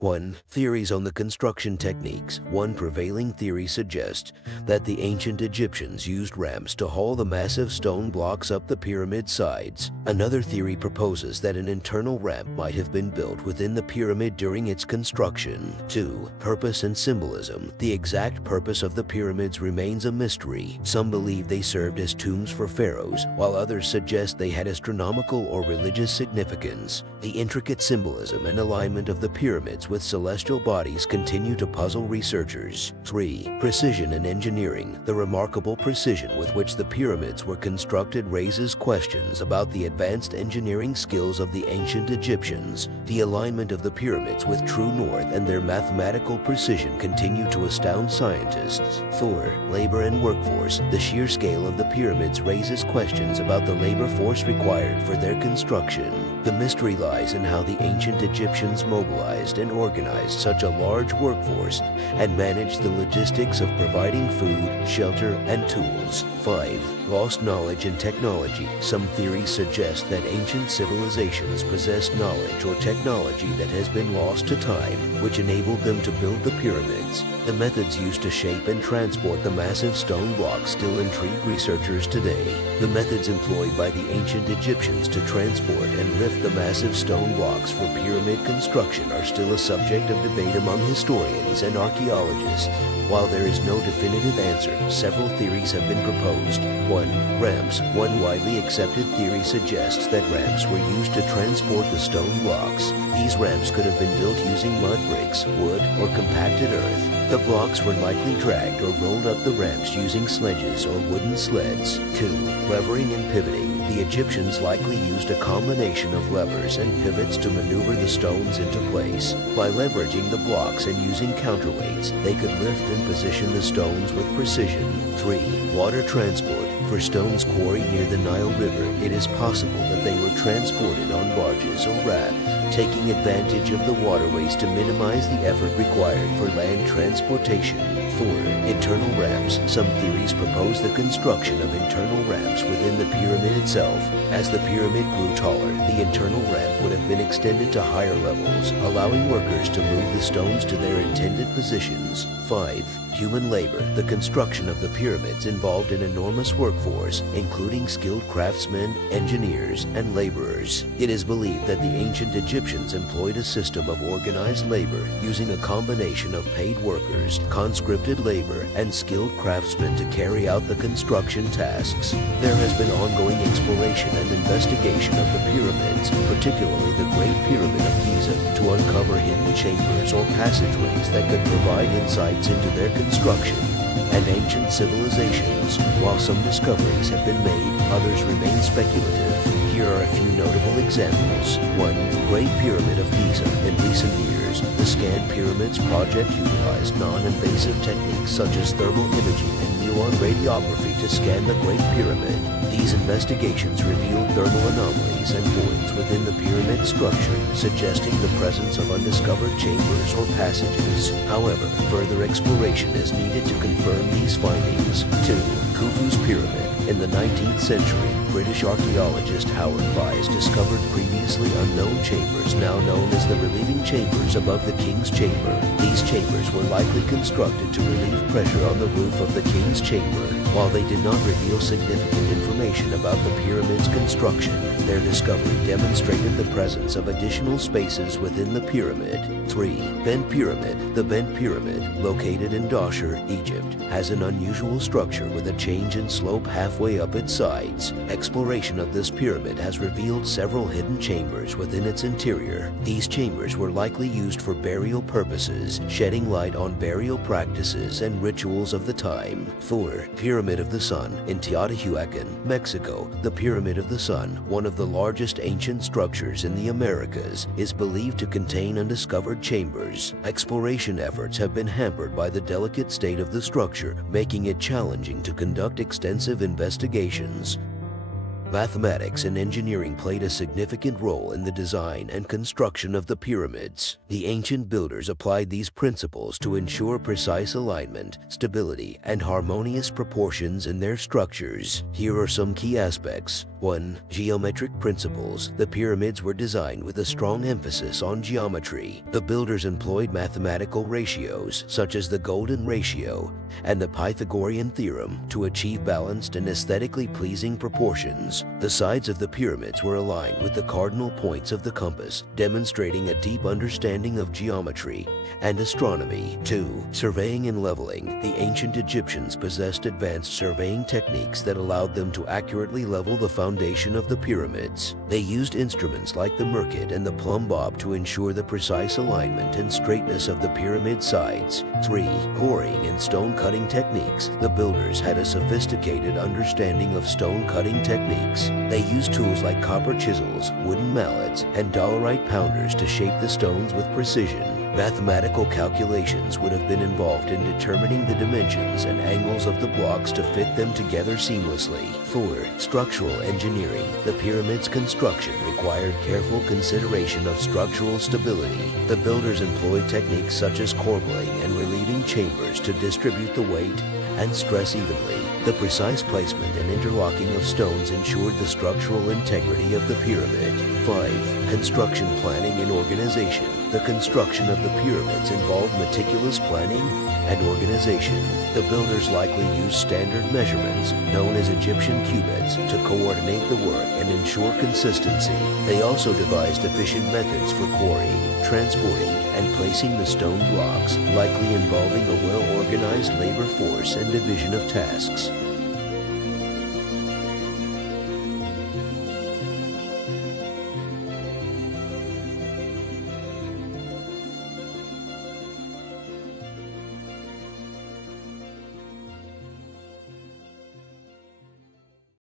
1. Theories on the construction techniques. One prevailing theory suggests that the ancient Egyptians used ramps to haul the massive stone blocks up the pyramid sides. Another theory proposes that an internal ramp might have been built within the pyramid during its construction. 2. Purpose and symbolism. The exact purpose of the pyramids remains a mystery. Some believe they served as tombs for pharaohs, while others suggest they had astronomical or religious significance. The intricate symbolism and alignment of the pyramids with celestial bodies continue to puzzle researchers. 3. Precision and engineering. The remarkable precision with which the pyramids were constructed raises questions about the advanced engineering skills of the ancient Egyptians. The alignment of the pyramids with true north and their mathematical precision continue to astound scientists. 4. Labor and workforce. The sheer scale of the pyramids raises questions about the labor force required for their construction. The mystery lies in how the ancient Egyptians mobilized and organized such a large workforce and managed the logistics of providing food, shelter, and tools. 5. Lost knowledge and technology. Some theories suggest that ancient civilizations possessed knowledge or technology that has been lost to time, which enabled them to build the pyramids. The methods used to shape and transport the massive stone blocks still intrigue researchers today. The methods employed by the ancient Egyptians to transport and lift the massive stone blocks for pyramid construction are still a subject of debate among historians and archaeologists. While there is no definitive answer, several theories have been proposed. 1. Ramps. One widely accepted theory suggests that ramps were used to transport the stone blocks. These ramps could have been built using mud bricks, wood, or compacted earth. The blocks were likely dragged or rolled up the ramps using sledges or wooden sleds. 2. Levering and pivoting. The Egyptians likely used a combination of levers and pivots to maneuver the stones into place. By leveraging the blocks and using counterweights, they could lift and position the stones with precision. 3. Water transport. For stones quarried near the Nile River, it is possible that they were transported on barges or rafts, taking advantage of the waterways to minimize the effort required for land transportation. 4. Internal ramps. Some theories propose the construction of internal ramps within the pyramid itself. As the pyramid grew taller, the internal ramp would have been extended to higher levels, allowing workers to move the stones to their intended positions. 5. Human labor. The construction of the pyramids involved an enormous workforce, including skilled craftsmen, engineers, and laborers. It is believed that the ancient Egyptians employed a system of organized labor using a combination of paid workers, conscripted labor, and skilled craftsmen to carry out the construction tasks. There has been ongoing exploration and investigation of the pyramids, particularly the Great Pyramid of Giza, to uncover hidden chambers or passageways that could provide insights into their construction and ancient civilizations. While some discoveries have been made, others remain speculative. Here are a few notable examples. 1. Great Pyramid of Giza. In recent years, the Scan Pyramids project utilized non-invasive techniques such as thermal imaging and muon radiography to scan the Great Pyramid. These investigations revealed thermal anomalies and voids within the pyramid structure, suggesting the presence of undiscovered chambers or passages. However, further exploration is needed to confirm these findings. 2. Khufu's Pyramid. In the 19th century, British archaeologist Howard Vyse discovered previously unknown chambers now known as the relieving chambers above the king's chamber. These chambers were likely constructed to relieve pressure on the roof of the king's chamber. While they did not reveal significant information about the pyramid's construction, their discovery demonstrated the presence of additional spaces within the pyramid. 3. Bent Pyramid. The Bent Pyramid, located in Dahshur, Egypt, has an unusual structure with a change in slope halfway up its sides. Exploration of this pyramid has revealed several hidden chambers within its interior. These chambers were likely used for burial purposes, shedding light on burial practices and rituals of the time. 4. Pyramid of the Sun. In Teotihuacan, Mexico, the Pyramid of the Sun, one of the largest ancient structures in the Americas, is believed to contain undiscovered chambers. Exploration efforts have been hampered by the delicate state of the structure, making it challenging to conduct extensive investigations. Mathematics and engineering played a significant role in the design and construction of the pyramids. The ancient builders applied these principles to ensure precise alignment, stability, and harmonious proportions in their structures. Here are some key aspects. 1. Geometric principles. The pyramids were designed with a strong emphasis on geometry. The builders employed mathematical ratios, such as the Golden Ratio and the Pythagorean theorem, to achieve balanced and aesthetically pleasing proportions. The sides of the pyramids were aligned with the cardinal points of the compass, demonstrating a deep understanding of geometry and astronomy. 2. Surveying and leveling. The ancient Egyptians possessed advanced surveying techniques that allowed them to accurately level the foundation of the pyramids. They used instruments like the merkit and the plumb bob to ensure the precise alignment and straightness of the pyramid sides. 3. Coring and stone cutting techniques. The builders had a sophisticated understanding of stone cutting techniques. They used tools like copper chisels, wooden mallets, and dolerite pounders to shape the stones with precision. Mathematical calculations would have been involved in determining the dimensions and angles of the blocks to fit them together seamlessly. 4. Structural engineering. The pyramid's construction required careful consideration of structural stability. The builders employed techniques such as corbelling and relieving chambers to distribute the weight and stress evenly. The precise placement and interlocking of stones ensured the structural integrity of the pyramid. 5. Construction planning and organization. The construction of the pyramids involved meticulous planning and organization. The builders likely used standard measurements, known as Egyptian cubits, to coordinate the work and ensure consistency. They also devised efficient methods for quarrying, transporting, and placing the stone blocks, likely involving a well-organized labor force and division of tasks.